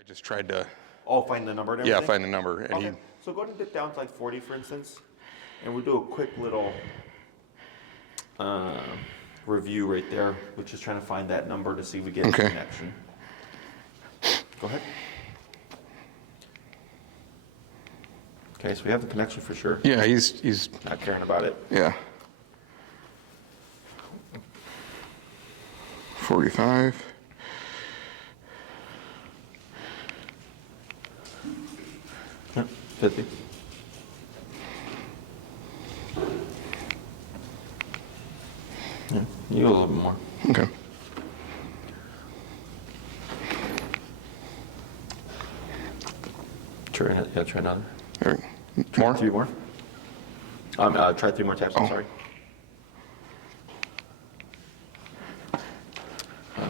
I just tried to, Oh, find the number and everything? yeah, find the number. And Okay, so go ahead and dip down to like 40, for instance, and we'll do a quick little review right there, which is trying to find that number to see if we get a connection. Go ahead. Okay, so we have the connection for sure. Yeah, he's Not caring about it. yeah. 45. Yep, 50. Yeah, you go a little bit more. Okay. Try another. All right. More? 3 more. Try 3 more taps, I'm sorry.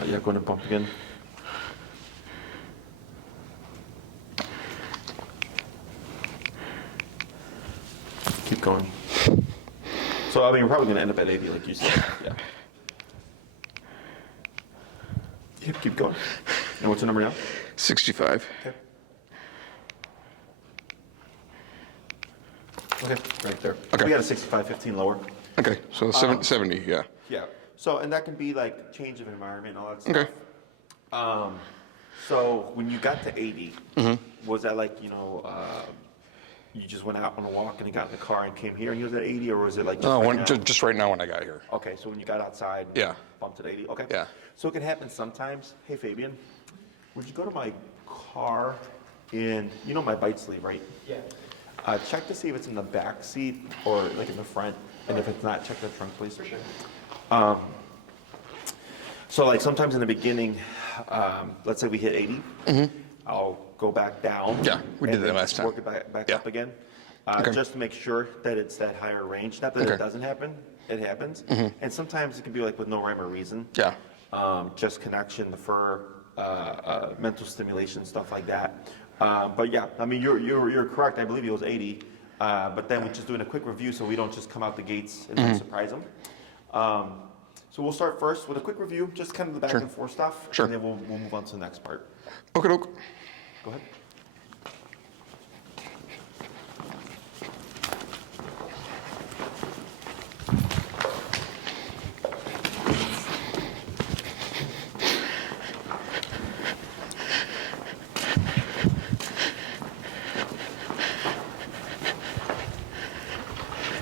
Yeah, go ahead and bump again. Keep going. So, I mean, you're probably going to end up at 80, like you said. Yeah. Yep, keep going. And what's the number now? 65. Okay. Okay, right there. Okay. We got a 65, 15 lower. Okay, so 70, yeah. Yeah. So, and that can be like change of environment and all that stuff. Okay. So when you got to 80, was that like, you just went out on a walk and you got in the car and came here and he was at 80, or was it like No, right now? just right now when I got here. Okay, so when you got outside, Yeah. bumped at 80. Okay. Yeah. So it can happen sometimes. Hey, Fabian, would you go to my car and my bite sleeve, right? Yeah. Check to see if it's in the back seat or like in the front, and if it's not, check the trunk, please. For sure. So like sometimes in the beginning, let's say we hit 80, I'll go back down. Yeah, we did and that then last time. Work it back Yeah. up again, Okay. just to make sure that it's that higher range. Not that Okay. it doesn't happen, it happens. And sometimes it can be like with no rhyme or reason. Yeah. Just connection, the fur, mental stimulation, stuff like that. But yeah, I mean, you're correct. I believe it was 80. But then we're just doing a quick review so we don't just come out the gates and then surprise them. So we'll start first with a quick review, just kind of the back and forth stuff. Sure. And then we'll move on to the next part. Okay, doke. Go ahead.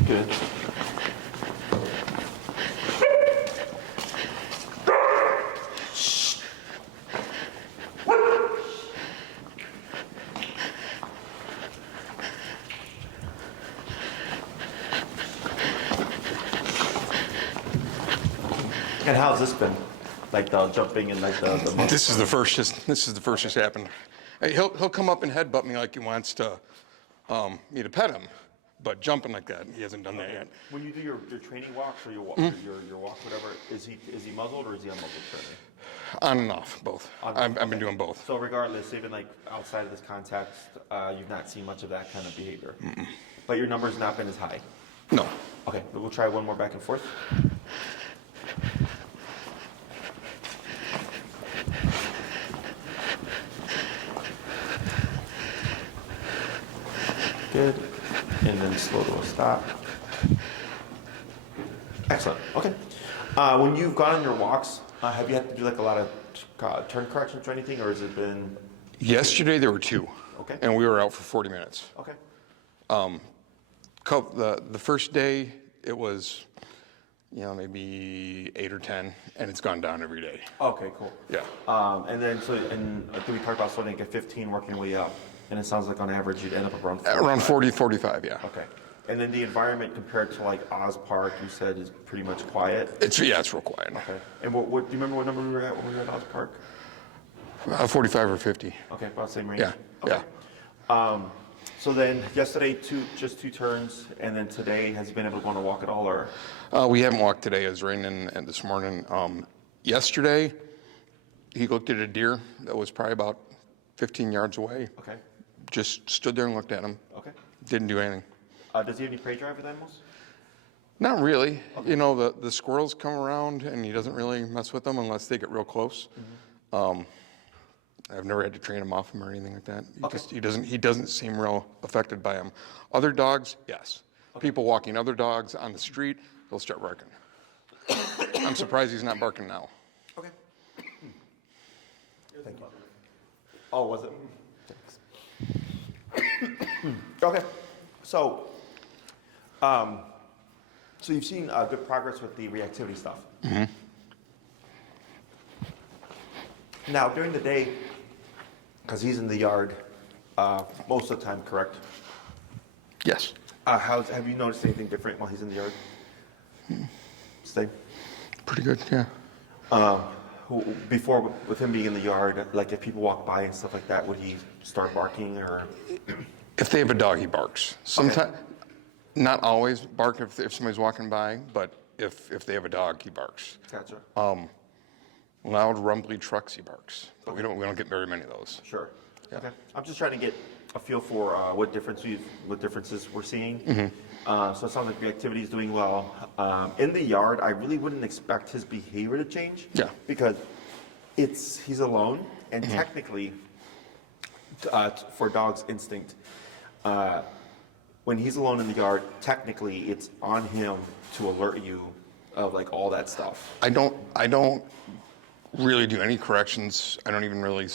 Good. And how's this been? Like the jumping and like the This is the first just happened. Hey, he'll come up and headbutt me like he wants to me to pet him, but jumping like that, he hasn't done that yet. When you do your training walks or your walk, your walk, whatever, is he muzzled or is he unmuzzled training? On and off, both. I've been doing both. So regardless, even like outside of this context, you've not seen much of that kind of behavior. But your number's not been as high. No. Okay, but we'll try one more back and forth. Good. And then slow to a stop. Excellent. Okay. When you've gone on your walks, have you had to do like a lot of turn corrections or anything, or has it been? Yesterday there were 2. Okay. And we were out for 40 minutes. Okay. The first day it was, maybe 8 or 10, and it's gone down every day. Okay, cool. Yeah. And then, did we talk about starting at 15, working your way up? And it sounds like on average you'd end up around 40. Around 40, 45, yeah. Okay. And then the environment compared to like Oz Park, you said is pretty much quiet. It's real quiet. Okay. And what do you remember what number we were at when we were at Oz Park? 45 or 50. Okay, about the same range. Yeah. Okay. Yeah. So then yesterday just 2 turns, and then today has he been able to go on a walk at all, or? We haven't walked today. It was raining and this morning. Yesterday, he looked at a deer that was probably about 15 yards away. Okay. Just stood there and looked at him. Okay. Didn't do anything. Does he have any prey drive with animals? Not really. Okay. The squirrels come around and he doesn't really mess with them unless they get real close. I've never had to train him off him or anything like that. Okay. He doesn't seem real affected by him. Other dogs, yes. People walking other dogs on the street, they'll start barking. I'm surprised he's not barking now. Okay. Thank you. Oh, was it? Thanks. Okay. So, so you've seen good progress with the reactivity stuff. Mm-hmm. Now, during the day, because he's in the yard most of the time, correct? Yes. Have you noticed anything different while he's in the yard? Same? Pretty good, yeah. Before, with him being in the yard, like if people walk by and stuff like that, would he start barking or? If they have a dog, he barks. Sometimes, not always bark if somebody's walking by, but if they have a dog, he barks. Gotcha. Loud, rumbly trucks, he barks. But we don't get very many of those. Sure. Yeah. Okay. I'm just trying to get a feel for what differences we're seeing. Mm-hmm. So it sounds like reactivity is doing well. In the yard, I really wouldn't expect his behavior to change. Yeah. Because he's alone, and Mm-hmm. technically, for dog's instinct, when he's alone in the yard, technically it's on him to alert you of like all that stuff. I don't really do any corrections. I don't even really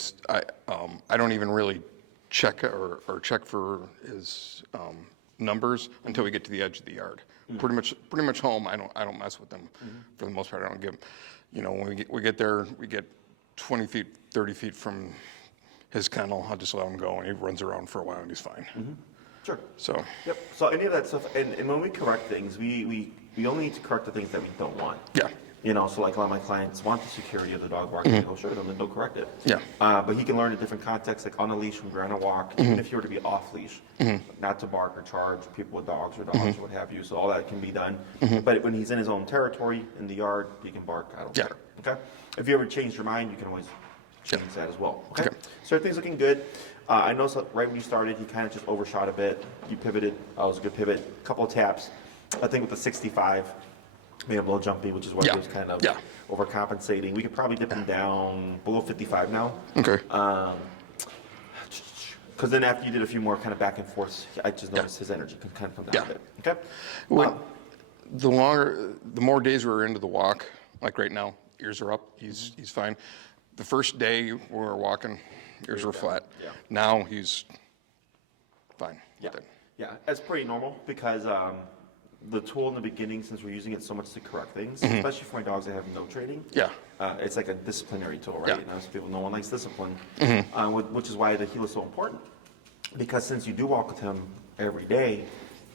check or check for his numbers until we get to the edge of the yard. Mm-hmm. Pretty much home. I don't mess with them for the most part. I don't give him. You know, when we get there, we get 20 feet, 30 feet from his kennel. I'll just let him go, and he runs around for a while, and he's fine. Mm-hmm. Sure. So. Yep. So any of that stuff, and when we correct things, we only need to correct the things that we don't want. Yeah. You know, so like a lot of my clients want the security of the dog barking. I go, sure, then don't correct it. Yeah. But he can learn in different contexts, like on a leash when we're on a walk, even if you were to be off leash, not to bark or charge people with dogs or what have you. So all that can be done. But when he's in his own territory, in the yard, he can bark. I don't care. Okay. If you ever change your mind, you can always change that as well. Okay. So everything's looking good. I noticed right when you started, he kind of just overshot a bit. You pivoted. That was a good pivot. A couple of taps. I think with the 65. Made him a little jumpy, which is why he was kind of overcompensating. We could probably dip him down below 55 now. Okay. Because then after you did a few more kind of back and forth, I just noticed his energy can kind of come down a bit. Okay. The more days we're into the walk, like right now, ears are up. He's fine. The first day we were walking, ears were flat. Yeah. Now he's fine. Yeah. Yeah, that's pretty normal because the tool in the beginning, since we're using it so much to correct things, especially for my dogs that have no training, it's like a disciplinary tool, right? And as people, no one likes discipline, which is why the heel is so important. Because since you do walk with him every day,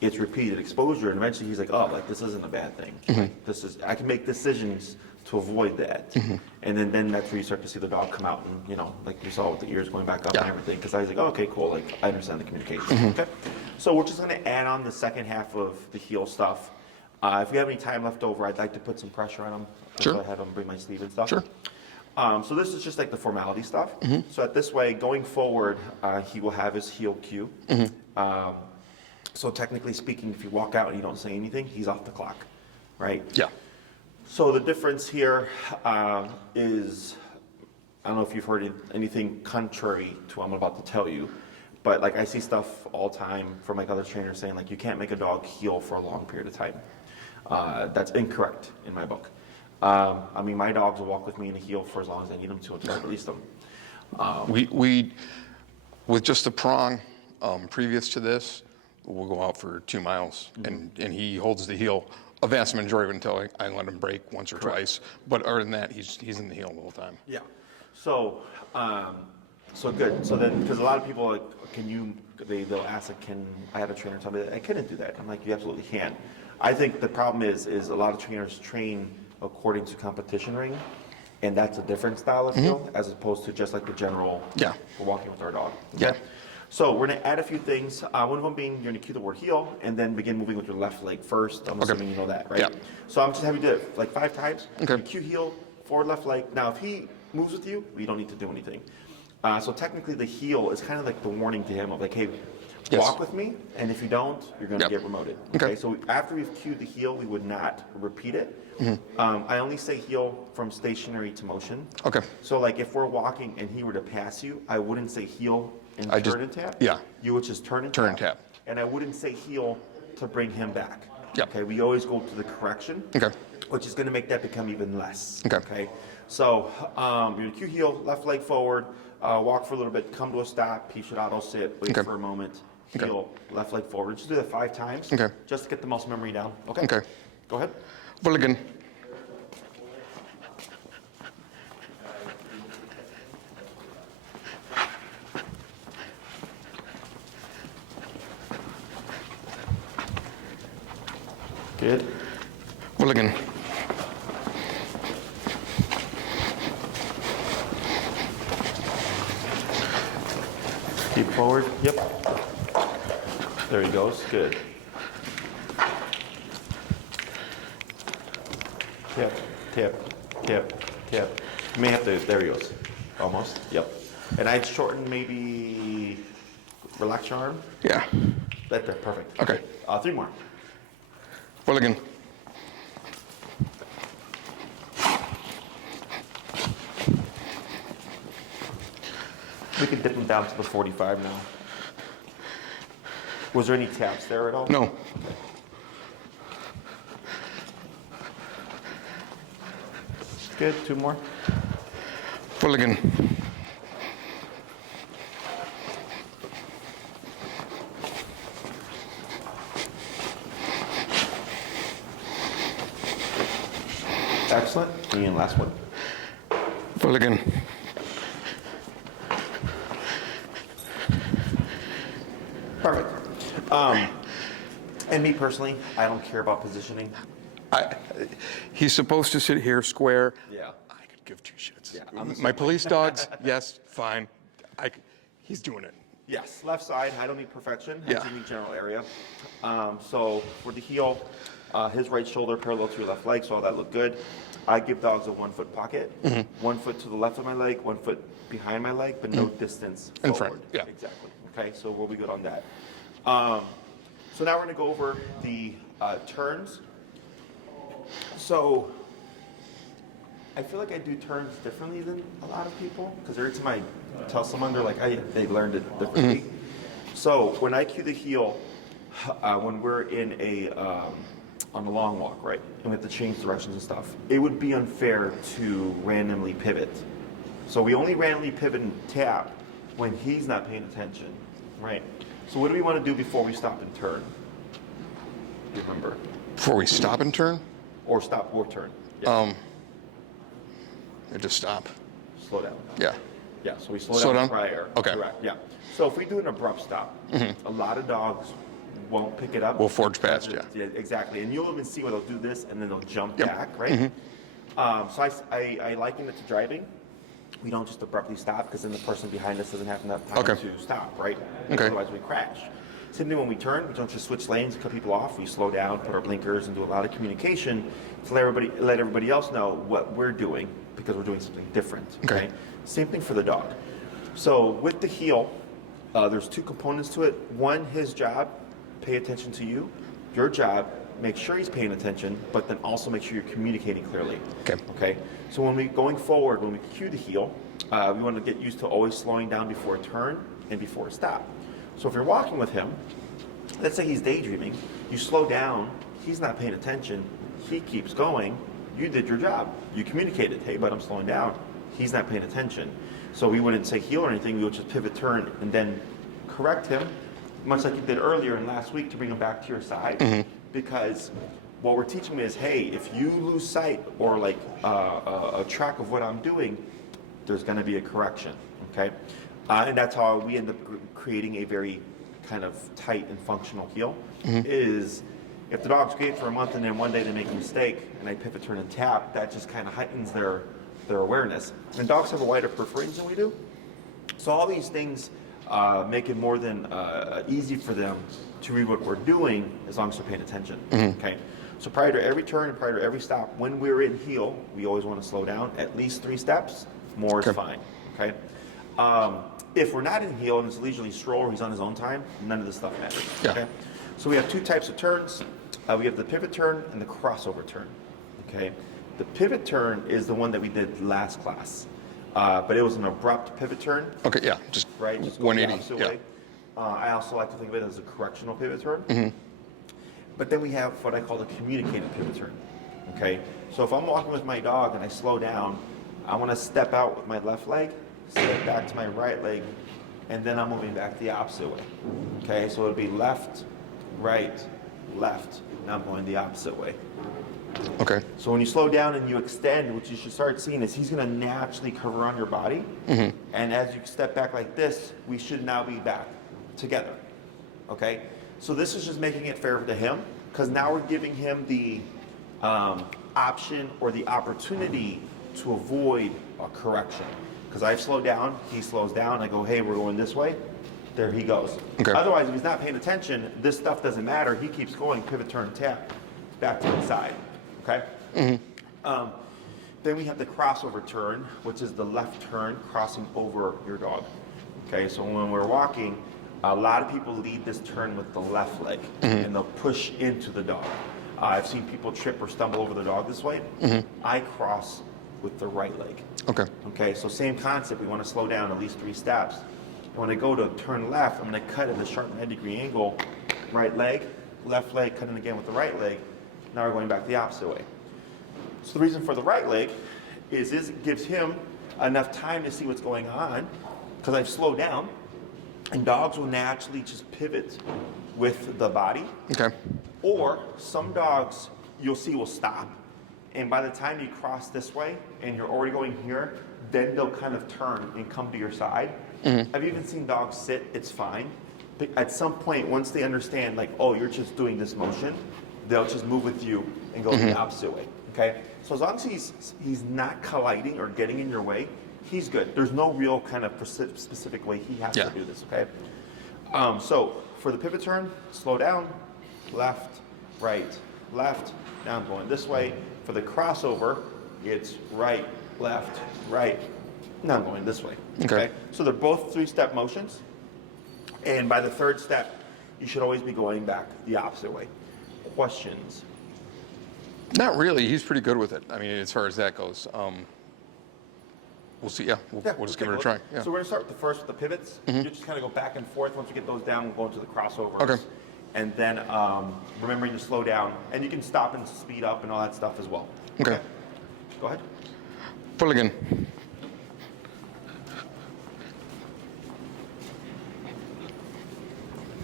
it's repeated exposure, and eventually he's like, oh, like this isn't a bad thing. Like, I can make decisions to avoid that. And then that's where you start to see the dog come out and, you know, like you saw with the ears going back up and everything. Because I was like, oh, okay, cool, like I understand the communication. Okay. So we're just going to add on the second half of the heel stuff. If we have any time left over, I'd like to put some pressure on him. Sure. So I have him bring my sleeve and stuff. Sure. So this is just like the formality stuff. So at this way, going forward, he will have his heel cue. So technically speaking, if you walk out and you don't say anything, he's off the clock, right? Yeah. So the difference here is, I don't know if you've heard anything contrary to what I'm about to tell you, but like I see stuff all the time from like other trainers saying like you can't make a dog heel for a long period of time. That's incorrect in my book. I mean, my dogs will walk with me in a heel for as long as I need them to until I release them. We with just the prong, previous to this, we'll go out for 2 miles, and he holds the heel a vast majority of it until I let him break once or twice. But other than that, he's in the heel the whole time. Yeah. So, so good. So then, because a lot of people like, they'll ask, like, I had a trainer tell me that I couldn't do that. I'm like, you absolutely can. I think the problem is a lot of trainers train according to competition ring, and that's a different style of heel as opposed to just like the general. Yeah. We're walking with our dog. Yeah. So we're going to add a few things. One of them being you're going to cue the word heel and then begin moving with your left leg first. I'm assuming you know that, right? Yeah. So I'm just having you do it like 5 times. Okay. You cue heel, forward left leg. Now if he moves with you, we don't need to do anything. So technically the heel is kind of like the warning to him of like, hey, Yes. Walk with me, and if you don't, you're going to Yep. get remoted. Okay. So after we've cued the heel, we would not repeat it. Mm-hmm. I only say heel from stationary to motion. Okay. So like if we're walking and he were to pass you, I wouldn't say heel and I turn just- and tap. yeah. You would just turn and Turn tap. and tap. And I wouldn't say heel to bring him back. Yep. Okay. We always go to the correction. Okay. Which is going to make that become even less. Okay. So you're going to cue heel, left leg forward, walk for a little bit, come to a stop, he should auto sit, wait Okay. for a moment, Okay. heel, left leg forward. Just do that 5 times. Okay. Just to get the muscle memory down. Okay. Okay. Go ahead. Mulligan. Good. Mulligan. Keep forward. Yep. There he goes. Good. Tap, tap, tap, tap. You may have to, there he goes. Almost. Yep. And I'd shorten maybe, relax your arm. Yeah. Right there. Perfect. Okay. 3 more. Mulligan. We can dip him down to the 45 now. Was there any taps there at all? No. Good. 2 more. Mulligan. Excellent. And last one. Mulligan. Perfect. And me personally, I don't care about positioning. He's supposed to sit here square. Yeah. I could give 2 shits. Yeah, I'm the same My police dogs, yes, fine. He's doing it. Yes, left side, I don't need perfection. Yeah. I just need general area. So for the heel, his right shoulder parallel to your left leg, so all that looked good. I give dogs a 1 foot pocket, 1 foot to the left of my leg, 1 foot behind my leg, but no distance In forward. front, yeah. Exactly. Okay, so we'll be good on that. So now we're gonna go over the turns. So I feel like I do turns differently than a lot of people, because every time I tell someone, they're like, hey, they learned it differently. So when I cue the heel, when we're in on a long walk, right, and we have to change directions and stuff, it would be unfair to randomly pivot. So we only randomly pivot and tap when he's not paying attention, right? So what do we want to do before we stop and turn? You remember? Before we stop and turn, Or stop or turn. Yeah. and just stop. Slow down. Yeah. Yeah, so we slow Slow down down? prior. Okay. Correct, yeah. So if we do an abrupt stop, a lot of dogs won't pick it up. We'll forge past, yeah. Yeah, exactly. And you'll even see where they'll do this and then they'll jump Yep. back, right? So I liken it to driving. We don't just abruptly stop because then the person behind us doesn't have enough time Okay. to stop, right? Okay. Otherwise we crash. Same thing when we turn, we don't just switch lanes, cut people off. We slow down, put our blinkers, and do a lot of communication to let everybody else know what we're doing because we're doing something different. Okay. Same thing for the dog. So with the heel, there's 2 components to it. One, his job, pay attention to you. Your job, make sure he's paying attention, but then also make sure you're communicating clearly. Okay. Okay. So going forward, when we cue the heel, we want to get used to always slowing down before a turn and before a stop. So if you're walking with him, let's say he's daydreaming, you slow down, he's not paying attention, he keeps going, you did your job. You communicated, hey, but I'm slowing down. He's not paying attention. So we wouldn't say heel or anything, we would just pivot, turn, and then correct him, much like you did earlier and last week to bring him back to your side. Because what we're teaching him is, hey, if you lose sight or like a track of what I'm doing, there's gonna be a correction, okay? And that's how we end up creating a very kind of tight and functional heel, is if the dog's great for a month and then one day they make a mistake and I pivot, turn, and tap, that just kind of heightens their awareness. And dogs have a wider periphery than we do. So all these things make it more than easy for them to read what we're doing as long as they're paying attention, okay? So prior to every turn and prior to every stop, when we're in heel, we always want to slow down at least 3 steps. More is fine, okay? If we're not in heel and it's a leisurely stroll or he's on his own time, none of this stuff matters. Yeah. Okay. So we have two types of turns. We have the pivot turn and the crossover turn. Okay. The pivot turn is the one that we did last class, but it was an abrupt pivot turn. Okay, yeah, just Right. Just go 180. the opposite Yeah. way. I also like to think of it as a correctional pivot turn. Mm-hmm. But then we have what I call the communicated pivot turn. Okay. So if I'm walking with my dog and I slow down, I want to step out with my left leg, step back to my right leg, and then I'm moving back the opposite way. Okay, so it'll be left, right, left. Now I'm going the opposite way. Okay. So when you slow down and you extend, what you should start seeing is he's going to naturally curve around your body. And as you step back like this, we should now be back together. Okay? So this is just making it fair to him, because now we're giving him the option or the opportunity to avoid a correction. Because I've slowed down, he slows down, I go, hey, we're going this way. There he goes. Okay. Otherwise, if he's not paying attention, this stuff doesn't matter. He keeps going, pivot, turn, tap, back to the side. Okay? Then we have the crossover turn, which is the left turn crossing over your dog. Okay, so when we're walking, a lot of people lead this turn with the left leg, and they'll push into the dog. I've seen people trip or stumble over the dog this way. I cross with the right leg. Okay. Okay, so same concept. We want to slow down at least 3 steps. And when I go to turn left, I'm going to cut at a sharp 90-degree angle. Right leg, left leg, cutting again with the right leg. Now we're going back the opposite way. So the reason for the right leg is it gives him enough time to see what's going on, because I've slowed down, and dogs will naturally just pivot with the body. Okay. Or some dogs you'll see will stop, and by the time you cross this way and you're already going here, then they'll kind of turn and come to your side. I've even seen dogs sit, it's fine. But at some point, once they understand, like, oh, you're just doing this motion, they'll just move with you and go the opposite way. Okay? So as long as he's not colliding or getting in your way, he's good. There's no real kind of specific way he has to do this. Okay? So for the pivot turn, slow down, left, right, left. Now I'm going this way. For the crossover, it's right, left, right. Now I'm going this way. Okay. So they're both 3-step motions. And by the 3rd step, you should always be going back the opposite way. Questions? Not really. He's pretty good with it. I mean, as far as that goes. We'll see. Yeah, we'll just give it a try. Yeah. So we're going to start with the pivots. You just kind of go back and forth. Once you get those down, we'll go into the crossovers. Okay. And then remembering to slow down. And you can stop and speed up and all that stuff as well. Okay. Go ahead. Pull again.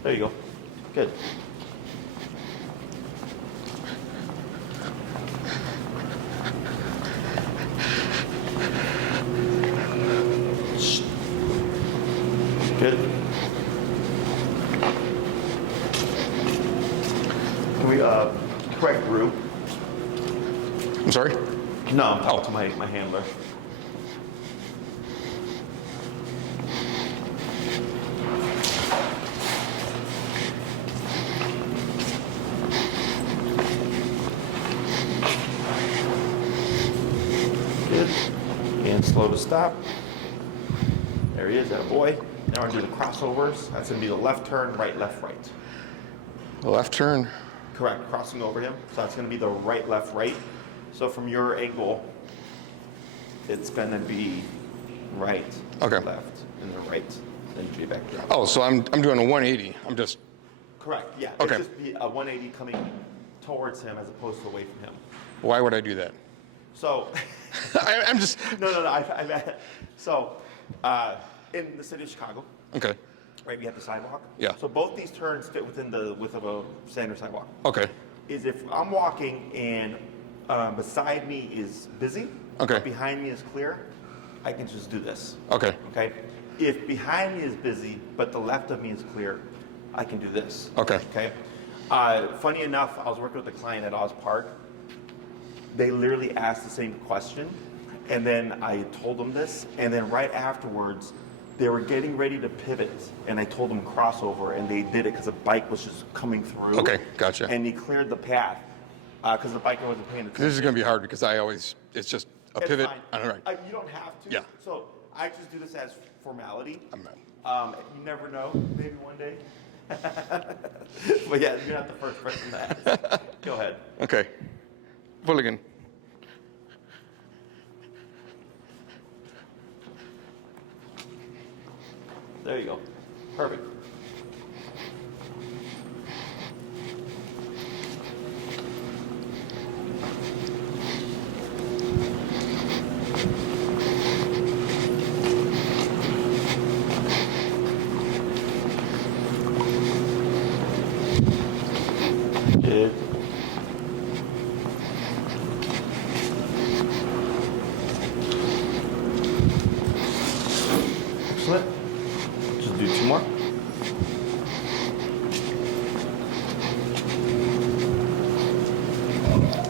There you go. Good. Good. Can we correct group? I'm sorry? No, I'm talking to my handler. Good. And slow to stop. There he is, that boy. Now we're going to do the crossovers. That's going to be the left turn, right, left, right. Left turn. Correct, crossing over him. So that's going to be the right, left, right. So from your angle, it's going to be right, Okay. left, and the right. Then you back down. Oh, so I'm doing a 180. I'm just. Correct, yeah. Okay. It's just be a 180 coming towards him as opposed to away from him. Why would I do that? So, I'm just. no. So, in the city of Chicago, Okay. right, we have the sidewalk. Yeah. So both these turns fit within the width of a standard sidewalk. Okay. Is if I'm walking and beside me is busy, Okay. but behind me is clear, I can just do this. Okay. Okay. If behind me is busy, but the left of me is clear, I can do this. Okay. Okay. Funny enough, I was working with a client at Oz Park. They literally asked the same question, and then I told them this, and then right afterwards, they were getting ready to pivot, and I told them crossover, and they did it because a bike was just coming through. Okay, gotcha. And he cleared the path because the biker wasn't paying attention. This is going to be hard because it's just a It's pivot fine. on the right. You don't have to. Yeah. So I just do this as formality. I'm not. You never know, maybe one day. But yeah, you're not the first person to ask. Go ahead. Okay. Mulligan. There you go. Perfect. Good. Excellent. Just do two more.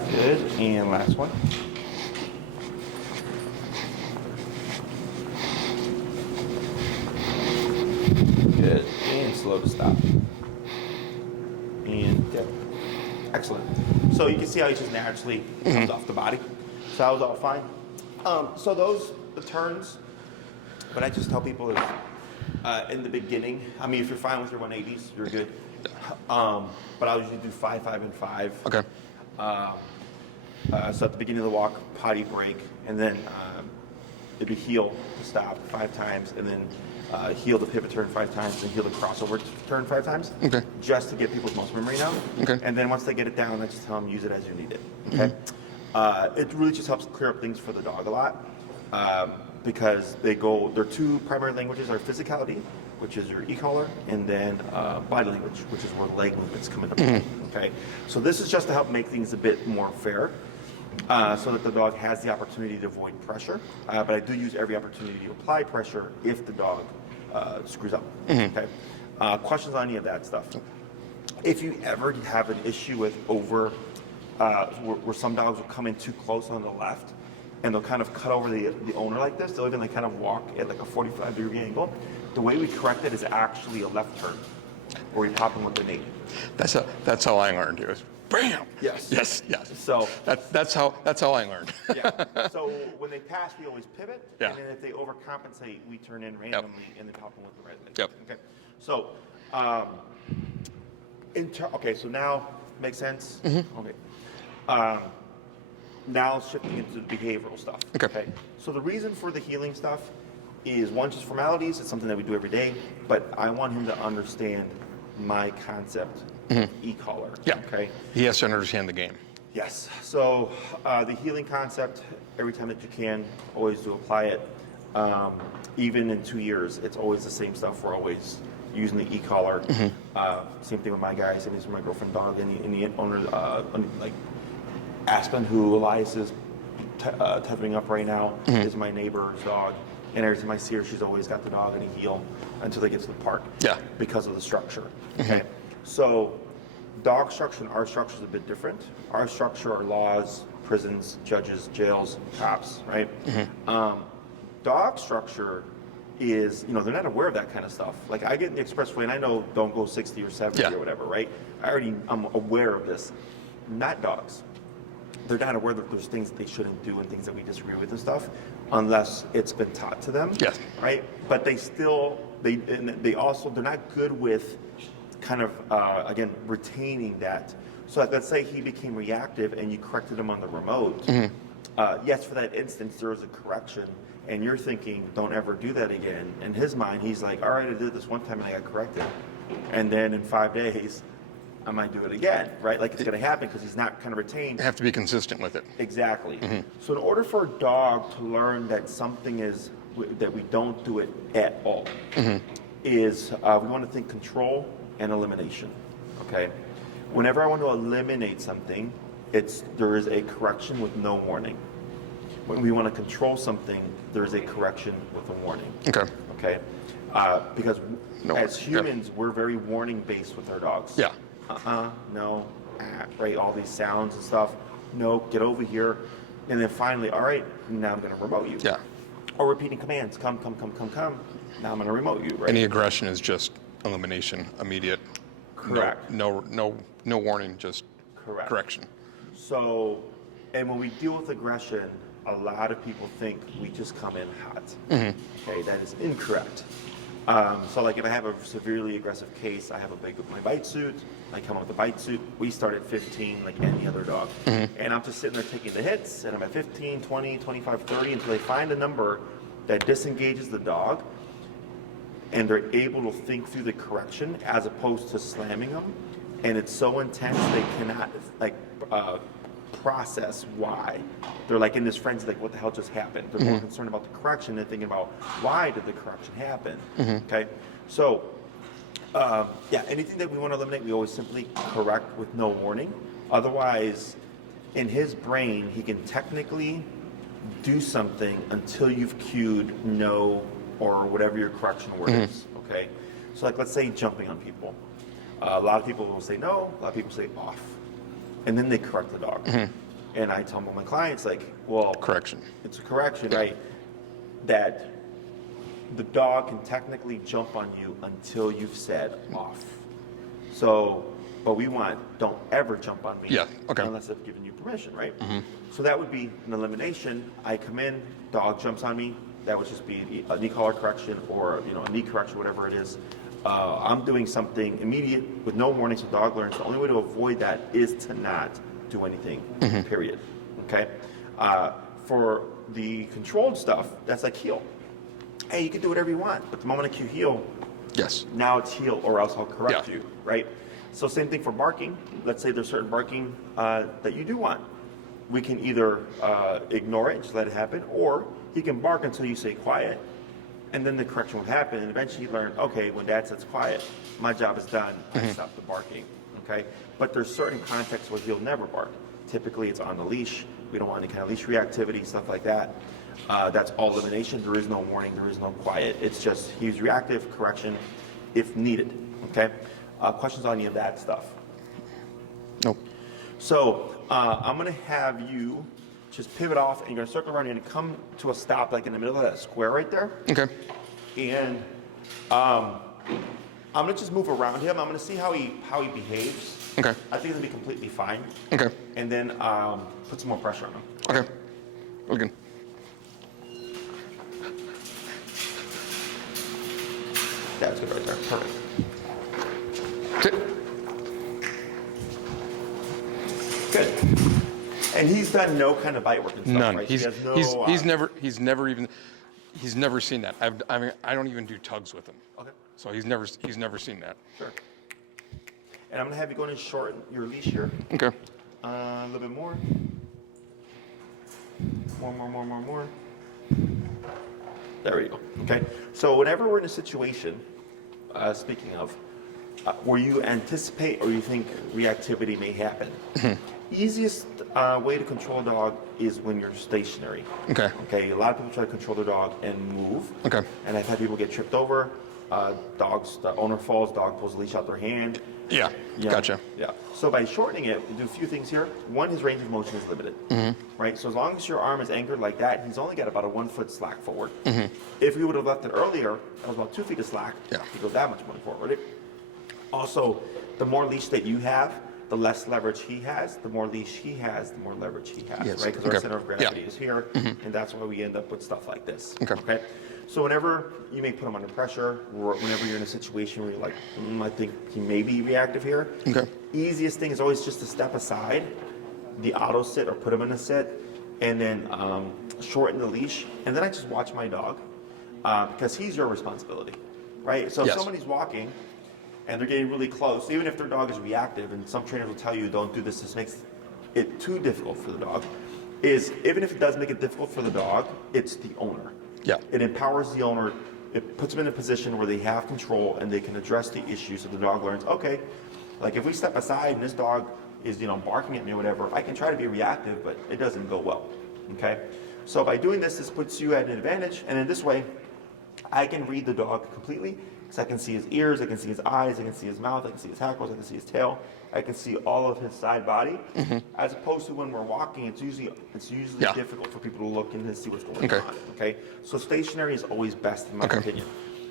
Good. And last one. Good. And slow to stop. And good. Excellent. So you can see how he just naturally comes off the body. So that was all fine. So those, the turns, what I just tell people is in the beginning, I mean, if you're fine with your 180s, you're good. But I usually do 5, 5, and 5. Okay. So at the beginning of the walk, potty break, and then it'd be heel to stop 5 times, and then heel the pivot turn 5 times, and heel the crossover turn 5 times. Okay. Just to get people's muscle memory down. Okay. And then once they get it down, I just tell them use it as you need it. Okay. It really just helps clear up things for the dog a lot. Because their two primary languages are physicality, which is your e-collar, and then body language, which is where leg movements come into play. Okay, so this is just to help make things a bit more fair, so that the dog has the opportunity to avoid pressure. But I do use every opportunity to apply pressure if the dog screws up. Okay, questions on any of that stuff? If you ever have an issue with where some dogs will come in too close on the left, and they'll kind of cut over the owner like this. They'll even kind of walk at like a 45-degree angle. The way we correct it is actually a left turn, where we pop them with the knee. That's how I learned. It was bam. Yes. Yes. Yes. So that's how I learned. yeah. So when they pass, we always pivot. Yeah. And then if they overcompensate, we turn in randomly and then pop them with the right leg. Yep. Okay. So, okay. So now makes sense. Okay. Now shifting into the behavioral stuff. Okay. So the reason for the healing stuff is one, just formalities. It's something that we do every day, but I want him to understand my concept, e-collar. Yeah. Okay. He has to understand the game. Yes. So the healing concept, every time that you can, always do apply it. Even in 2 years, it's always the same stuff. We're always using the e-collar. Same thing with my guys. Same thing with my girlfriend dog. Any owner, like Aspen, who Elias is tethering up right now, is my neighbor's dog. And every time I see her, she's always got the dog in a heel until they get to the park. Yeah. Because of the structure. Okay. So dog structure and our structure is a bit different. Our structure are laws, prisons, judges, jails, cops, right? Dog structure is, they're not aware of that kind of stuff. Like I get in the expressway and I know don't go 60 or 70 or whatever, right? I'm aware of this. Not dogs. They're not aware that there's things that they shouldn't do and things that we disagree with and stuff, unless it's been taught to them. Yes. Right? But they're not good with kind of, again, retaining that. So like, let's say he became reactive and you corrected him on the remote. Yes, for that instance, there was a correction and you're thinking, don't ever do that again. In his mind, he's like, all right, I did this one time and I got corrected. And then in 5 days, I might do it again, right? Like it's going to happen because he's not kind of retained. You have to be consistent with it. Exactly. So in order for a dog to learn that something is, that we don't do it at all, is we want to think control and elimination, okay? Whenever I want to eliminate something, there is a correction with no warning. When we want to control something, there is a correction with a warning. Okay. Okay? Because as humans, we're very warning-based with our dogs. Yeah. No, right, all these sounds and stuff. No, get over here. And then finally, all right, now I'm going to remote you. Yeah. Or repeating commands, come. Now I'm going to remote you, right? Any aggression is just elimination, immediate. Correct. No warning, just correction. So, and when we deal with aggression, a lot of people think we just come in hot. Okay, that is incorrect. So like if I have a severely aggressive case, I have my bite suit, I come up with a bite suit, we start at 15 like any other dog. And I'm just sitting there taking the hits, and I'm at 15, 20, 25, 30 until they find a number that disengages the dog, and they're able to think through the correction as opposed to slamming them. And it's so intense they cannot like process why. They're like in this frenzy, like what the hell just happened? They're more concerned about the correction than thinking about why did the correction happen. Okay, so yeah, anything that we want to eliminate, we always simply correct with no warning. Otherwise, in his brain, he can technically do something until you've cued no or whatever your correction word is. Okay, so like let's say jumping on people. A lot of people will say no, a lot of people say off, and then they correct the dog. And I tell my clients, like, well, Correction. it's a correction, right? That the dog can technically jump on you until you've said off. So, but we want, don't ever jump on me. Yeah, okay. Unless I've given you permission, right? So that would be an elimination. I come in, dog jumps on me. That would just be a knee collar correction or a knee correction, whatever it is. I'm doing something immediate with no warning, so dog learns. The only way to avoid that is to not do anything, period. Okay? For the controlled stuff, that's like heel. Hey, you can do whatever you want, but the moment I cue heel, Yes. now it's heel or else I'll correct Yeah. you, right? So same thing for barking. Let's say there's certain barking that you do want. We can either ignore it, just let it happen, or he can bark until you say quiet, and then the correction will happen, and eventually you learn, okay, when dad says quiet, my job is done, I stop the barking, okay? But there's certain contexts where he'll never bark. Typically it's on the leash. We don't want any kind of leash reactivity, stuff like that. That's all elimination. There is no warning, there is no quiet. It's just he's reactive, correction, if needed, okay? Questions on any of that stuff? Nope. So I'm gonna have you just pivot off, and you're gonna circle around and come to a stop like in the middle of that square right there. Okay. And I'm gonna just move around him. I'm gonna see how he behaves. Okay. I think it's gonna be completely fine. Okay. And then put some more pressure on him. Okay. Looking. That's good right there. Perfect. Sit. Good. And he's done no kind of bite work and stuff, None. right? He's He has no, he's never seen that. I mean, I don't even do tugs with him. Okay. So he's never seen that. Sure. And I'm gonna have you go in and shorten your leash here. Okay. A little bit more. More. There we go. Okay. So whenever we're in a situation, speaking of, where you anticipate or you think reactivity may happen, easiest way to control a dog is when you're stationary. Okay. Okay. A lot of people try to control their dog and move. Okay. And I've had people get tripped over. The owner falls, dog pulls the leash out their hand. Yeah. Gotcha. Yeah. So by shortening it, we do a few things here. One, his range of motion is limited. Right? So as long as your arm is anchored like that, he's only got about a 1 foot slack forward. If we would have left it earlier, that was about 2 feet of slack. Yeah. He'd go that much more forward. Also, the more leash that you have, the less leverage he has. The more leash he has, the more leverage he has. Yes. Right? Because Okay. our center of gravity Yeah. is here, and that's why we end up with stuff like this. Okay. So whenever you may put him under pressure, or whenever you're in a situation where you're like, I think he may be reactive here, Okay. easiest thing is always just to step aside, the auto sit or put him in a sit, and then shorten the leash, and then I just watch my dog, because he's your responsibility, right? So if Yes. somebody's walking and they're getting really close, even if their dog is reactive, and some trainers will tell you don't do this makes it too difficult for the dog, is even if it does make it difficult for the dog, it's the owner. Yeah. It empowers the owner. It puts them in a position where they have control and they can address the issue. So the dog learns, okay, like if we step aside and this dog is, barking at me or whatever, I can try to be reactive, but it doesn't go well. Okay. So by doing this, this puts you at an advantage. And in this way, I can read the dog completely because I can see his ears, I can see his eyes, I can see his mouth, I can see his hackles, I can see his tail, I can see all of his side body. As opposed to when we're walking, it's usually Yeah. difficult for people to look in and see what's going Okay. on. Okay, so stationary is always best in my Okay. opinion.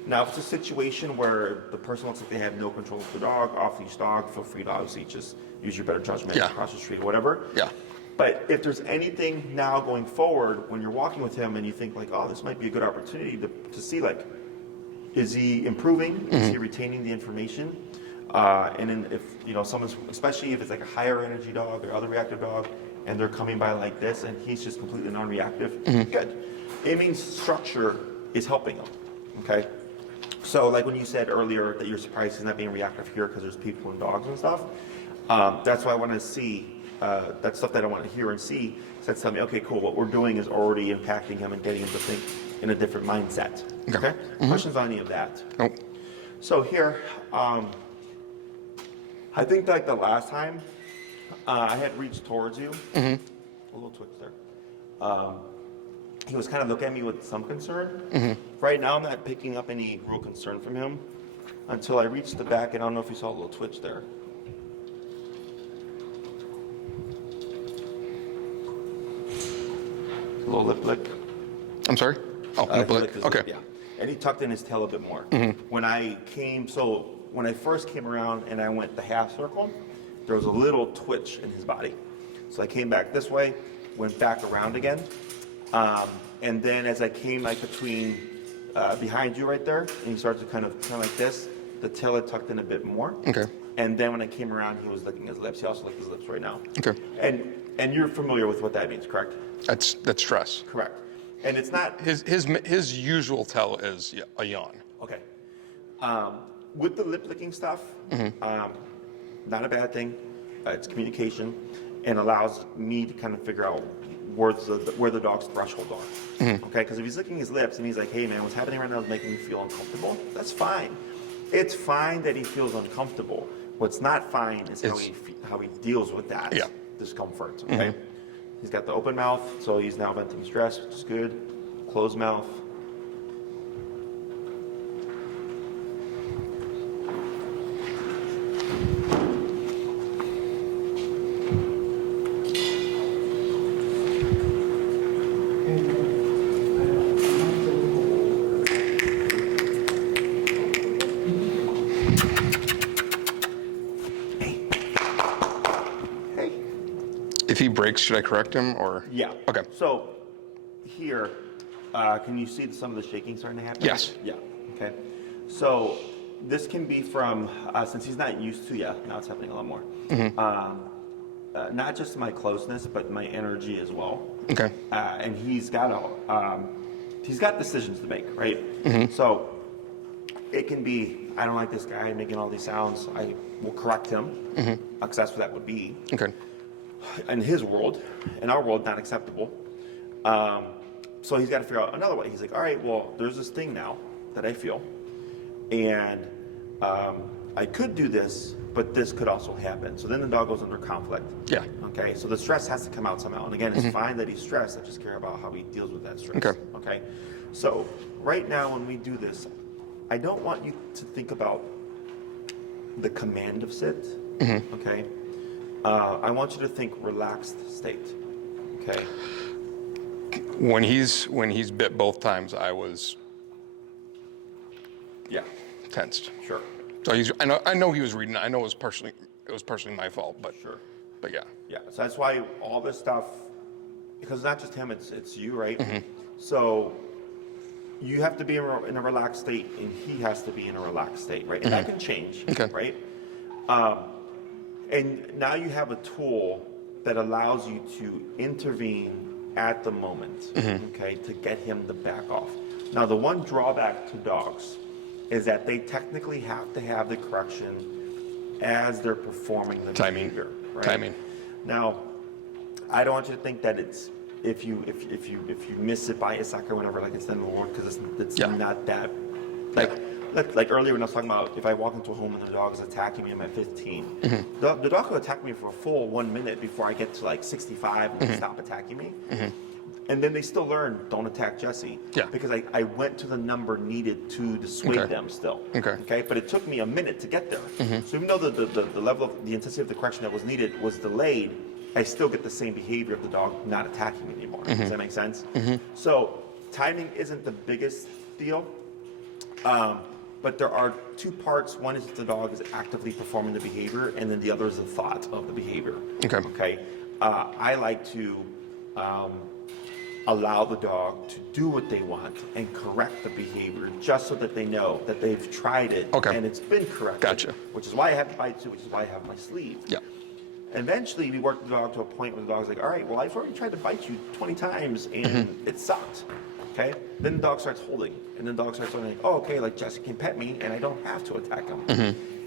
Now, if it's a situation where the person looks like they have no control of the dog, off-leash dog, feel free to obviously just use your better judgment, Yeah. across the street, whatever. Yeah. But if there's anything now going forward when you're walking with him and you think like, oh, this might be a good opportunity to see like, is he improving? Is he retaining the information? And then if, someone's, especially if it's like a higher energy dog or other reactive dog, and they're coming by like this and he's just completely non-reactive, good. It means structure is helping him, okay? So like when you said earlier that you're surprised he's not being reactive here because there's people and dogs and stuff, that's why I want to see, that stuff that I want to hear and see, so that's telling me, okay, cool, what we're doing is already impacting him and getting him to think in a different mindset, okay? Questions on any of that? Nope. So here, I think like the last time, I had reached towards you, a little twitch there. He was kind of looking at me with some concern. Right now, I'm not picking up any real concern from him until I reached the back, and I don't know if you saw a little twitch there. A little lip lick. I'm sorry? Oh, lip lick. Okay. Yeah. And he tucked in his tail a bit more. When I first came around and I went the half circle, there was a little twitch in his body. So I came back this way, went back around again. And then as I came like between, behind you right there, and he started to kind of like this, the tail had tucked in a bit more. Okay. And then when I came around, he was licking his lips. He also licked his lips right now. Okay. And you're familiar with what that means, correct? That's stress. Correct. And it's not... His usual tell is a yawn. Okay. With the lip licking stuff, not a bad thing. It's communication and allows me to kind of figure out where the dog's threshold are. Okay, because if he's licking his lips and he's like, hey man, what's happening right now is making me feel uncomfortable, that's fine. It's fine that he feels uncomfortable. What's not fine is how he deals with that discomfort. Okay, he's got the open mouth, so he's now venting stress, which is good. Closed mouth. If he breaks, should I correct him or? Yeah. Okay. So here, can you see some of the shaking starting to happen? Yes. Yeah. Okay. So this can be from, since he's not used to, now it's happening a lot more. Not just my closeness, but my energy as well. Okay. And he's got decisions to make, right? So it can be, I don't like this guy making all these sounds. I will correct him, because that's what that would be. Okay. In his world, in our world, not acceptable. So he's got to figure out another way. He's like, all right, well, there's this thing now that I feel, and I could do this, but this could also happen. So then the dog goes under conflict. Yeah. Okay, so the stress has to come out somehow. And again, it's fine that he's stressed. I just care about how he deals with that stress. Okay. Okay. So right now, when we do this, I don't want you to think about the command of sit. Okay. I want you to think relaxed state. Okay. When he's bit both times, I was tensed. Sure. So I know he was reading. I know it was partially my fault, but Sure. But yeah. Yeah. So that's why all this stuff, because it's not just him, it's you, right? So you have to be in a relaxed state, and he has to be in a relaxed state, right? And that can change, right? And now you have a tool that allows you to intervene at the moment, okay, to get him to back off. Now, the one drawback to dogs is that they technically have to have the correction as they're performing the behavior, right? Timing. Now, I don't want you to think that it's if you miss it by a second or whatever, like it's the end of the world, because it's not that. Like earlier when I was talking about if I walk into a home and the dog is attacking me, I'm at 15. The dog will attack me for a full 1 minute before I get to like 65 and they stop attacking me. And then they still learn, don't attack Jesse. Yeah. Because I went to the number needed to dissuade them still. Okay. But it took me a minute to get there. So even though the level of the intensity of the correction that was needed was delayed, I still get the same behavior of the dog not attacking me anymore. Does that make sense? So timing isn't the biggest deal. But there are two parts. One is if the dog is actively performing the behavior, and then the other is the thought of the behavior. Okay. I like to allow the dog to do what they want and correct the behavior just so that they know that they've tried it and it's been corrected. Gotcha. Which is why I have the bite suit, which is why I have my sleeve. Yeah. Eventually, we worked the dog to a point where the dog's like, all right, well, I've already tried to bite you 20 times and it sucked. Okay? Then the dog starts holding. And then the dog starts like, oh, okay, like Jesse can pet me and I don't have to attack him.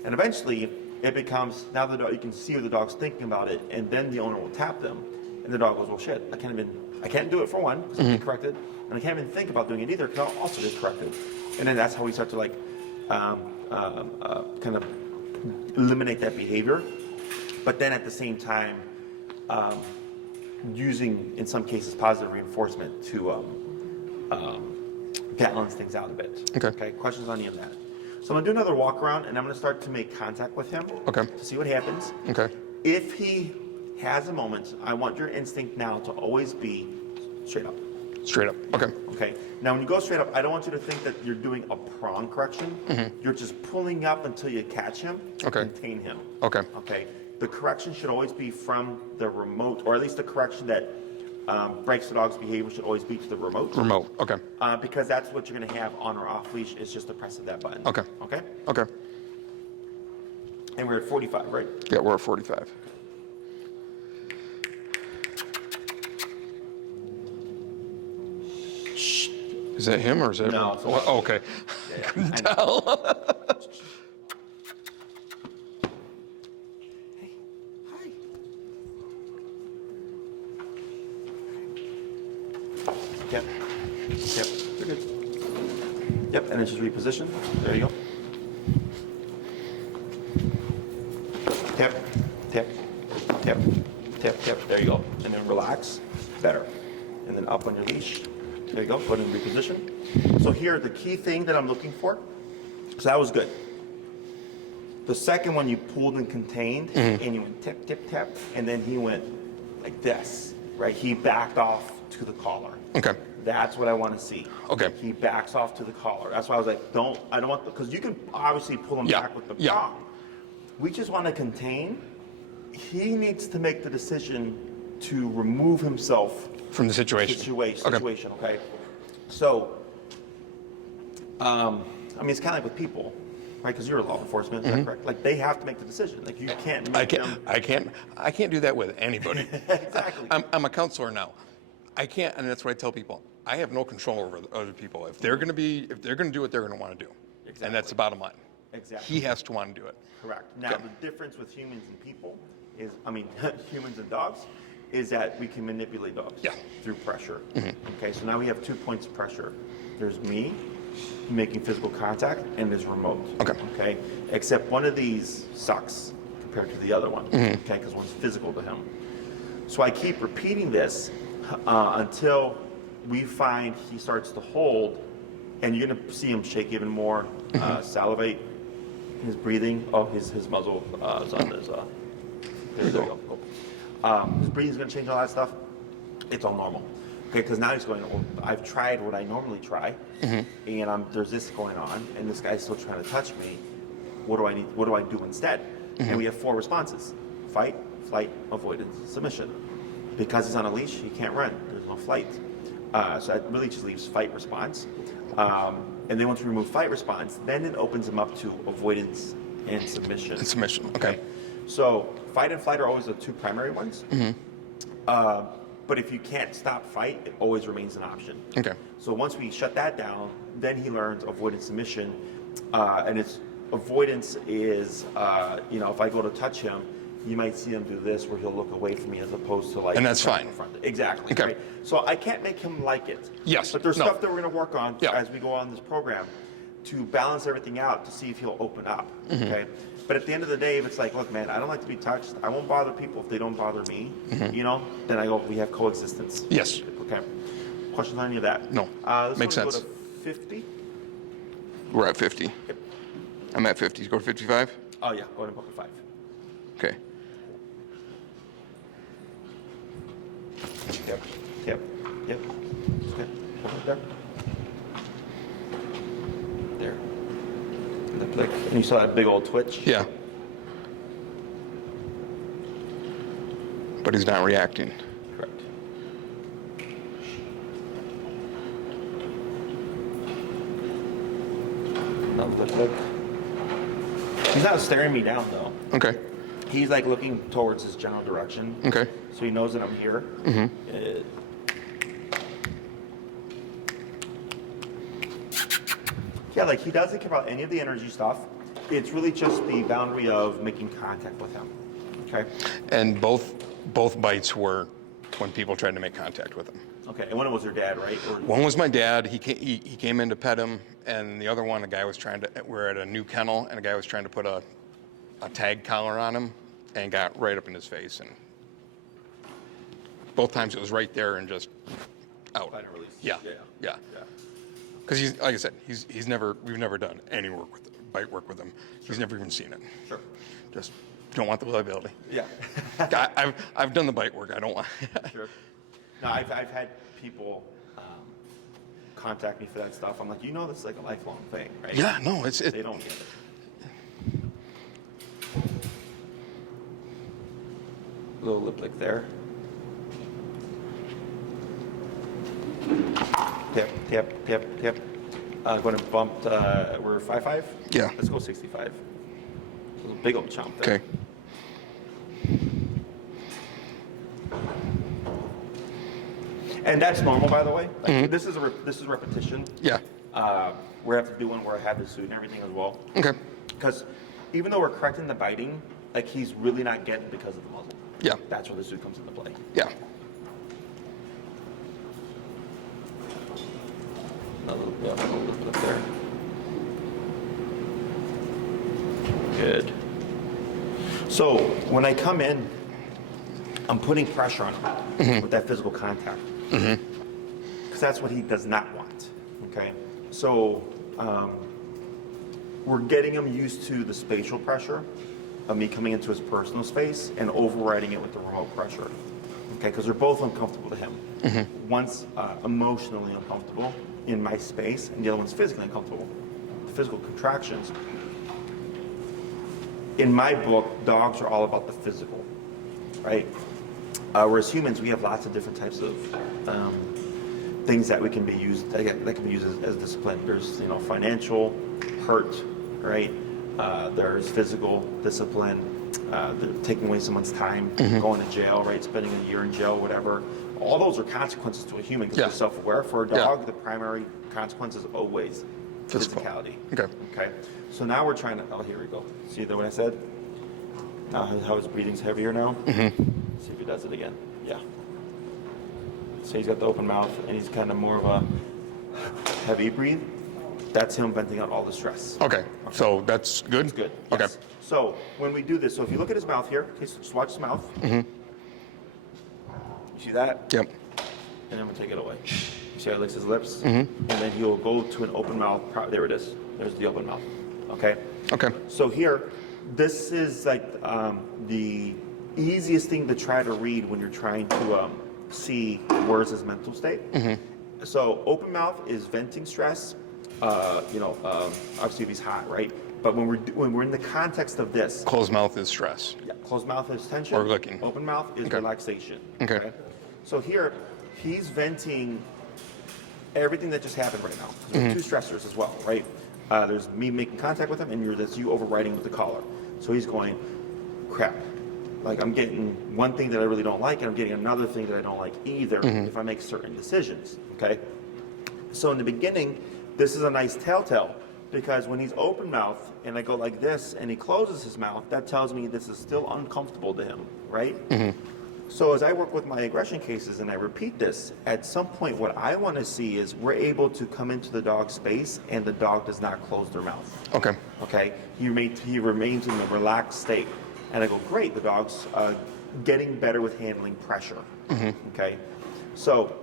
And eventually, it becomes, now the dog, you can see what the dog's thinking about it, and then the owner will tap them. And the dog goes, well, shit, I can't do it for one, because I'll get corrected, and I can't even think about doing it either, because I'll also get corrected. And then that's how we start to like, kind of eliminate that behavior. But then at the same time, using, in some cases, positive reinforcement to balance things out a bit. Okay. Questions on any of that? So I'm gonna do another walk around, and I'm gonna start to make contact with him. To see what happens. If he has a moment, I want your instinct now to always be straight up. Straight up. Okay. Now, when you go straight up, I don't want you to think that you're doing a prong correction. You're just pulling up until you catch him to contain him. Okay. The correction should always be from the remote, or at least the correction that breaks the dog's behavior should always be to the remote. Because that's what you're going to have on or off leash, is just the press of that button. Okay. And we're at 45, right? Yeah, we're at 45. Shh. Is that him or is that? No. It's okay. Couldn't tell. Hey. Hi. Yep. You're good. Yep, and then just reposition. There you go. Tap. There you go. And then relax. Better. And then up on your leash. There you go. Put it in reposition. So here, the key thing that I'm looking for, so that was good. The second one, you pulled and contained, and you went tap, and then he went like this, right? He backed off to the collar. That's what I want to see. He backs off to the collar. That's why I was like, I don't want, because you can obviously pull him back with the prong. We just want to contain. He needs to make the decision to remove himself from the situation. Okay. So, I mean, it's kind of like with people, right? Because you're law enforcement, is that correct? Like, they have to make the decision. Like, you can't make them. I can't do that with anybody. Exactly. I'm a counselor now. I can't, and that's what I tell people. I have no control over other people. If they're going to do what they're going to want to do, and that's the bottom line. He has to want to do it. Correct. Now, the difference with humans and people is, humans and dogs, is that we can manipulate dogs through pressure. Okay, so now we have 2 points of pressure. There's me making physical contact, and there's remote. Okay, except one of these sucks compared to the other one. Okay, because one's physical to him. So I keep repeating this until we find he starts to hold, and you're gonna see him shake even more, salivate. His breathing, his muzzle is on his, there you go. His breathing's gonna change, all that stuff. It's all normal. Okay, because now he's going, well, I've tried what I normally try, and there's this going on, and this guy's still trying to touch me. What do I need? What do I do instead? And we have 4 responses: fight, flight, avoidance, submission. Because he's on a leash, he can't run. There's no flight. So that really just leaves fight response. And then once we remove fight response, then it opens him up to avoidance and submission. Okay. So fight and flight are always the 2 primary ones. But if you can't stop fight, it always remains an option. So once we shut that down, then he learns avoidance submission. And it's avoidance is, if I go to touch him, you might see him do this, where he'll look away from me as opposed to like. And that's fine. Exactly. Right? So I can't make him like it. Yes. But there's stuff that we're going to work on as we go on this program to balance everything out to see if he'll open up. Okay. But at the end of the day, if it's like, look, man, I don't like to be touched. I won't bother people if they don't bother me. Then I go, we have coexistence. Yes. Okay. Questions on any of that? No. Makes sense. Go to 50. We're at 50. Yep. I'm at 50. Go to 55. Oh yeah. Go ahead and poke a 5. Okay. Yep. Okay. Hold it there. There. And then click. And you saw that big old twitch? Yeah. but he's not reacting. Correct. Look. He's not staring me down though. Okay. He's like looking towards his general direction. Okay. So he knows that I'm here. Yeah, like he doesn't care about any of the energy stuff. It's really just the boundary of making contact with him. Okay. And both bites were when people tried to make contact with him. Okay. And one was your dad, right? Or... One was my dad. He came in to pet him, and the other one, we're at a new kennel, and a guy was trying to put a tag collar on him, and got right up in his face. And both times it was right there and just out. Final release. Yeah. Because like I said, we've never done any bite work with him. He's never even seen it. Sure. Just don't want the liability. Yeah. I've done the bite work. I don't want. Sure. No, I've had people contact me for that stuff. I'm like, this is like a lifelong thing, right? Yeah. No, They don't get it. Little lip lick there. Yep. Going to bump, we're 5'5"? Yeah. Let's go 65. A little big old chomp there. Okay. And that's normal, by the way. Like, this is repetition. Yeah. We have to do one where I have the suit and everything as well. Okay. Because even though we're correcting the biting, like he's really not getting because of the muzzle. Yeah. That's where the suit comes into play. Yeah. Little lip there. Good. So when I come in, I'm putting pressure on him with that physical contact. Because that's what he does not want. Okay. So we're getting him used to the spatial pressure of me coming into his personal space and overriding it with the remote pressure. Okay, because they're both uncomfortable to him. One's emotionally uncomfortable in my space, and the other one's physically uncomfortable. The physical contractions. In my book, dogs are all about the physical, right? Whereas humans, we have lots of different types of things that we can be used that can be used as discipline. There's financial hurt, right? There's physical discipline. Taking away someone's time, going to jail, right? Spending a year in jail, whatever. All those are consequences to a human because they're self-aware. For a dog, the primary consequence is always physicality. Okay. So now we're trying to. Oh, here we go. See what I said? How his breathing's heavier now. See if he does it again. Yeah. So he's got the open mouth, and he's kind of more of a heavy breathe. That's him venting out all the stress. Okay. So that's good? It's good. Okay. Yes. So when we do this, so if you look at his mouth here, okay, so just watch his mouth. You see that? Yep. And then we'll take it away. You see how he licks his lips? And then he'll go to an open mouth. There it is. There's the open mouth. Okay? Okay. So here, this is like the easiest thing to try to read when you're trying to see where's his mental state. So open mouth is venting stress. Obviously if he's hot, right? But when we're in the context of this, Closed mouth is stress. yeah, closed mouth is tension. Or licking. Open mouth is relaxation. Okay. So here, he's venting everything that just happened right now. There's two stressors as well, right? There's me making contact with him, and that's you overriding with the collar. So he's going, crap. Like I'm getting one thing that I really don't like, and I'm getting another thing that I don't like either if I make certain decisions. Okay. So in the beginning, this is a nice telltale. Because when he's open mouth and I go like this and he closes his mouth, that tells me this is still uncomfortable to him, right? So as I work with my aggression cases and I repeat this, at some point what I want to see is we're able to come into the dog's space and the dog does not close their mouth. Okay. Okay? He remains in a relaxed state. And I go, great, the dog's getting better with handling pressure. Okay? So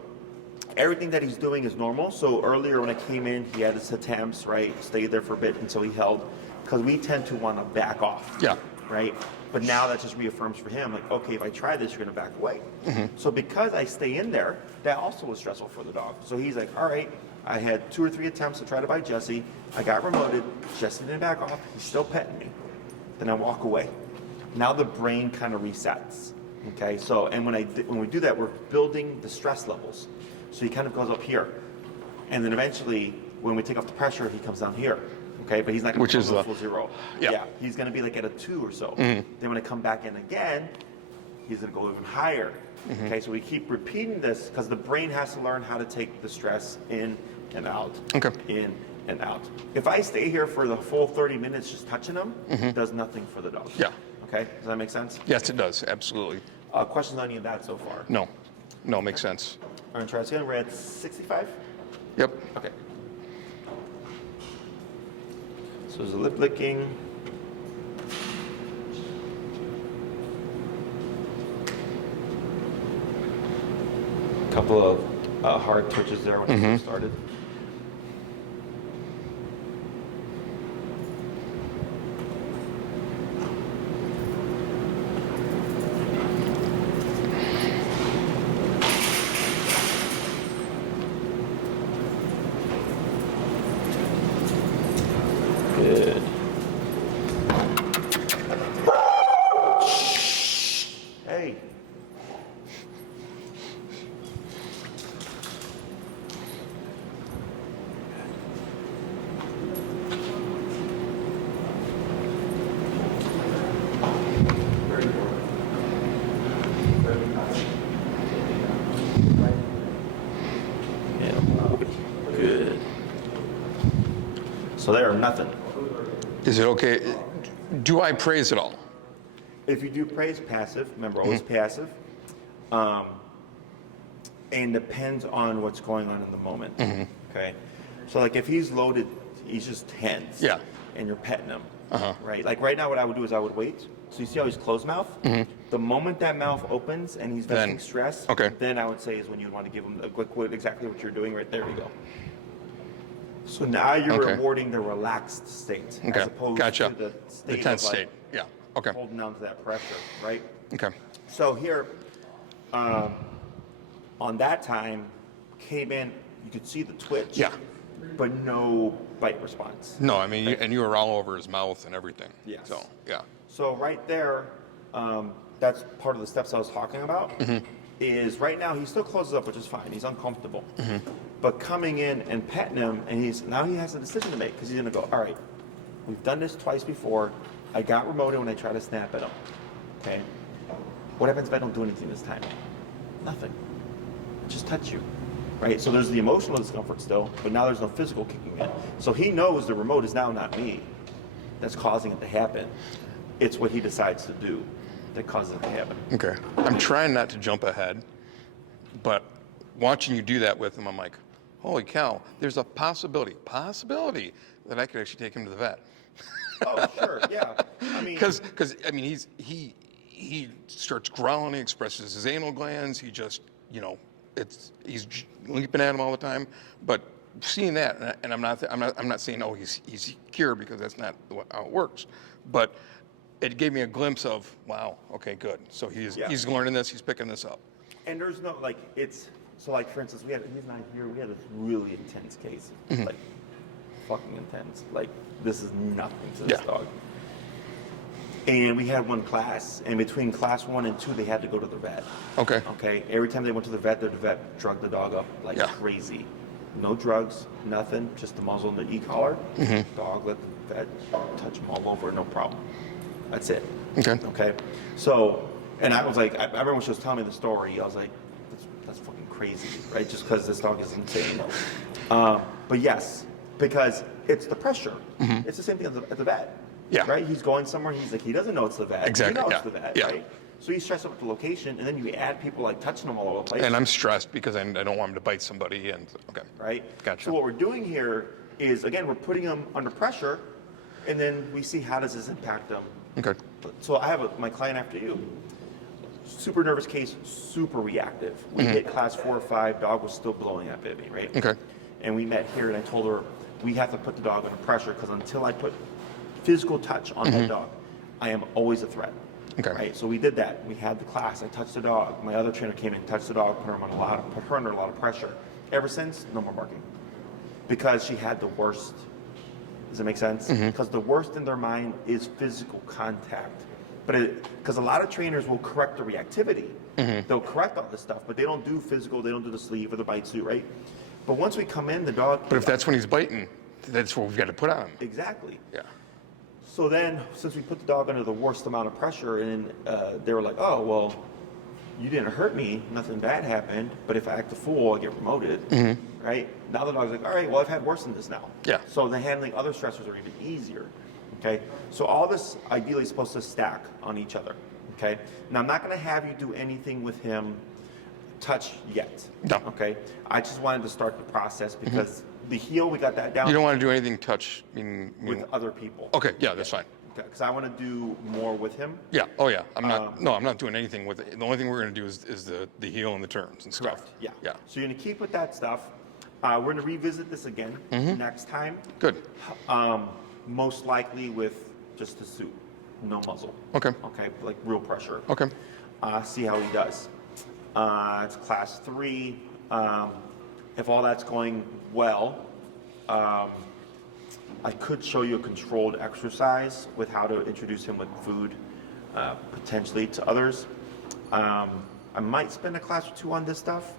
everything that he's doing is normal. So earlier when I came in, he had his attempts, right? Stayed there for a bit until he held. Because we tend to want to back off. Yeah. Right? But now that just reaffirms for him, like, okay, if I try this, you're going to back away. So because I stay in there, that also was stressful for the dog. So he's like, all right, I had 2 or 3 attempts to try to bite Jesse. I got remoted. Jesse didn't back off. He's still petting me. Then I walk away. Now the brain kind of resets. Okay, so and when we do that, we're building the stress levels. So he kind of goes up here, and then eventually, when we take off the pressure, he comes down here. Okay, but he's not going to come to full 0. Yeah. He's going to be like at a 2 or so. Then when I come back in again, he's going to go even higher. Okay, so we keep repeating this because the brain has to learn how to take the stress in and out. Okay. In and out. If I stay here for the full 30 minutes just touching him, it does nothing for the dog. Yeah. Okay, does that make sense? Yes, it does. Absolutely. Questions on any of that so far? No. No, makes sense. All right, try this again. We're at 65? Yep. Okay. So there's a lip licking. A couple of hard twitches there when it started. Good. Hey. Good. So there, nothing. Is it okay? Do I praise at all? If you do praise, passive. Remember, always passive. And depends on what's going on in the moment. Okay. So like if he's loaded, he's just tense. Yeah. And you're petting him. Right. Like right now, what I would do is I would wait. So you see how he's closed mouth? The moment that mouth opens and he's venting stress, then I would say is when you want to give him exactly what you're doing right there. You go. So now you're rewarding the relaxed state as opposed to the state tense of like state. Yeah. Okay. holding down to that pressure, right? Okay. So here, on that time, came in, you could see the twitch. Yeah. But no bite response. No, I mean, and you were all over his mouth and everything. Yes. So, yeah. So right there, that's part of the steps I was talking about. Is right now he still closes up, which is fine. He's uncomfortable. But coming in and petting him, and now he has a decision to make because he's gonna go, all right, we've done this twice before. I got remoted when I try to snap at him. Okay. What happens if I don't do anything this time? Nothing. I just touch you. Right? So there's the emotional discomfort still, but now there's no physical kicking in. So he knows the remote is now not me that's causing it to happen. It's what he decides to do that causes it to happen. Okay. I'm trying not to jump ahead, but watching you do that with him, I'm like, holy cow, there's a possibility that I could actually take him to the vet. Oh, sure, yeah. I mean, because I mean, he starts growling, he expresses his anal glands, he just, he's leaping at him all the time. But seeing that, and I'm not saying, oh, he's cured, because that's not how it works. But it gave me a glimpse of, wow, okay, good. So he's learning this, he's picking this up. And there's no so like for instance, he's not here. We had this really intense case, like fucking intense. Like this is nothing to this dog. And we had one class, and between class 1 and 2, they had to go to the vet. Okay. Okay. Every time they went to the vet drugged the dog up like crazy. No drugs, nothing, just the muzzle and the e-collar. Dog let the vet touch him all over, no problem. That's it. Okay. Okay. So, and I was like, I remember when she was telling me the story, I was like, that's fucking crazy, right? Just because this dog is insane. But yes, because it's the pressure. It's the same thing at the vet. Yeah. Right? He's going somewhere, he's like, he doesn't know it's the vet. Exactly. You know it's the vet, right? So he's stressed out with the location, and then you add people like touching him all over the place. And I'm stressed because I don't want him to bite somebody. And right. Gotcha. So what we're doing here is, again, we're putting him under pressure, and then we see how does this impact him. Okay. So I have my client after you. Super nervous case, super reactive. We hit class 4 or 5, dog was still blowing at Vivi, right? Okay. And we met here, and I told her we have to put the dog under pressure because until I put physical touch on that dog, I am always a threat. Okay. Right. So we did that. We had the class. I touched the dog. My other trainer came in, touched the dog, put her under a lot of pressure. Ever since, no more barking, because she had the worst. Does that make sense? Because the worst in their mind is physical contact But because a lot of trainers will correct the reactivity, they'll correct all this stuff, but they don't do physical, they don't do the sleeve or the bite suit, right? But once we come in, the dog. But if that's when he's biting, that's what we've got to put on him. Exactly. Yeah. So then, since we put the dog under the worst amount of pressure, and they were like, oh, well, you didn't hurt me, nothing bad happened, but if I act a fool, I get promoted, right? Now the dog's like, all right, well, I've had worse than this now. Yeah. So the handling other stressors are even easier, okay? So all this ideally is supposed to stack on each other, okay? Now, I'm not going to have you do anything with him touch yet, No. okay? I just wanted to start the process because the heel, we got that down You don't want to do anything touch. with other people. Okay. Yeah, that's fine. Because I want to do more with him. Yeah. Oh yeah. I'm not. No, I'm not doing anything with it. The only thing we're going to do is the heel and the turns and stuff. Correct. Yeah. Yeah. So you're going to keep with that stuff. We're going to revisit this again next time. Good. Most likely with just the suit, no muzzle. Okay. Okay. Like real pressure. Okay. See how he does. It's class 3. If all that's going well, I could show you a controlled exercise with how to introduce him with food, potentially to others. I might spend a class or 2 on this stuff,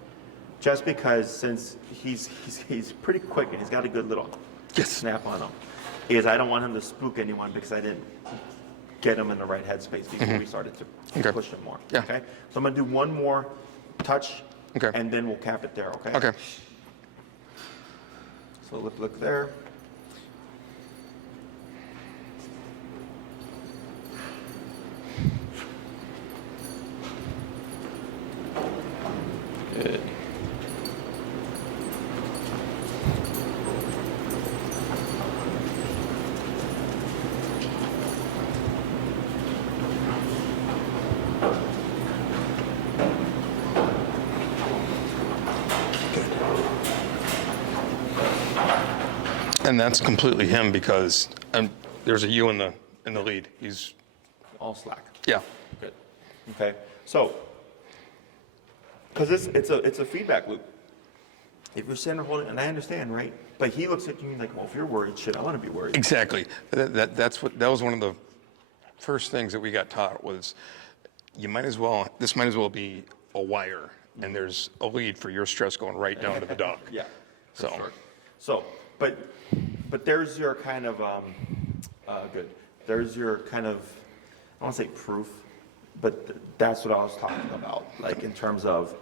just because since he's pretty quick and he's got a good little snap on him. Is I don't want him to spook anyone because I didn't get him in the right headspace before we started to push him more. Yeah. Okay. So I'm gonna do one more touch, Okay. and then we'll cap it there. Okay. Okay. So look there. Good. And that's completely him because there's a U in the lead. He's All slack. yeah. Good. Okay. So, because it's a feedback loop. If you're sitting there holding, and I understand, right? But he looks at you and like, well, if you're worried, shit, I want to be worried. Exactly. That was one of the first things that we got taught was this might as well be a wire, and there's a lead for your stress going right down to the dog. Yeah. for So sure. So, but there's your kind of good. There's your kind of, I don't want to say proof, but that's what I was talking about. Like in terms of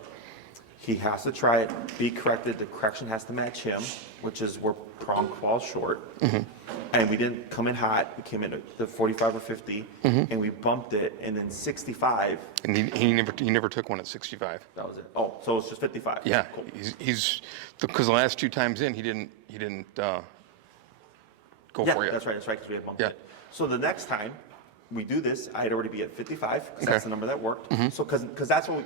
he has to try it, be corrected. The correction has to match him, which is where prong falls short. And we didn't come in hot. We came in at the 45 or 50, and we bumped it, and then 65. and he never took one at 65. That was it. Oh, so it's just 55. Yeah, Cool. he's because the last 2 times in he didn't go for you. That's right, because we had bumped Yeah. it. So the next time we do this, I'd already be at 55, because that's the number that worked. So, because that's what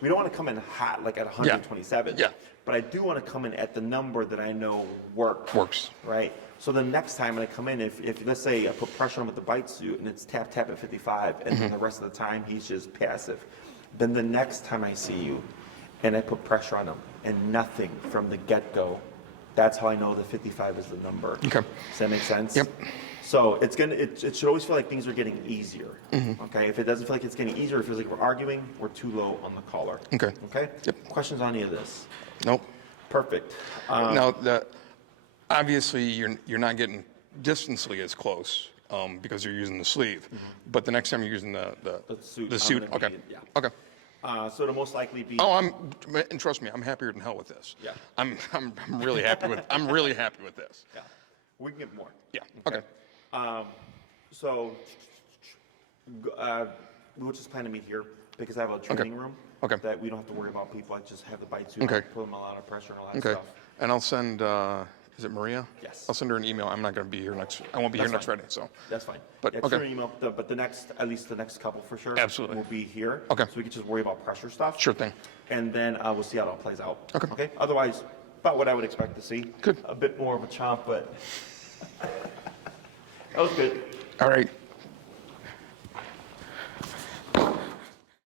we don't want to come in hot, like at 127. Yeah. But I do want to come in at the number that I know works. Right? So the next time when I come in, if let's say I put pressure on him with the bite suit and it's tap at 55, and then the rest of the time he's just passive, then the next time I see you and I put pressure on him and nothing from the get-go, that's how I know the 55 is the number. Okay. Does that make sense? Yep. So it should always feel like things are getting easier. Okay. If it doesn't feel like it's getting easier, it feels like we're arguing, we're too low on the collar. Okay. Okay. Yep. Questions on any of this? Nope. Perfect. Now, obviously, you're not getting distantly as close because you're using the sleeve. But the next time you're using the suit, I'm suit, gonna okay, be- yeah. okay. So it'll most likely be. Oh, and trust me, I'm happier than hell with this. Yeah. I'm really happy with. I'm really happy with this. Yeah. We can get more. Yeah. Okay. So we'll just plan to meet here because I have a training room. Okay. That we don't have to worry about people. I just have the bite suit. Okay. Put them a lot of pressure and all that Okay. stuff. And I'll send. Is it Maria? Yes. I'll send her an email. I'm not going to be here next. I won't be here That's next fine. Friday. So. That's fine. But, yeah, okay. send an email, but at least the next couple for sure. Absolutely. Will be here. Okay. So we can just worry about pressure stuff. Sure thing. And then we'll see how it all plays out. Okay. Okay. Otherwise, about what I would expect to see. Good. A bit more of a chomp, but that was good. All right.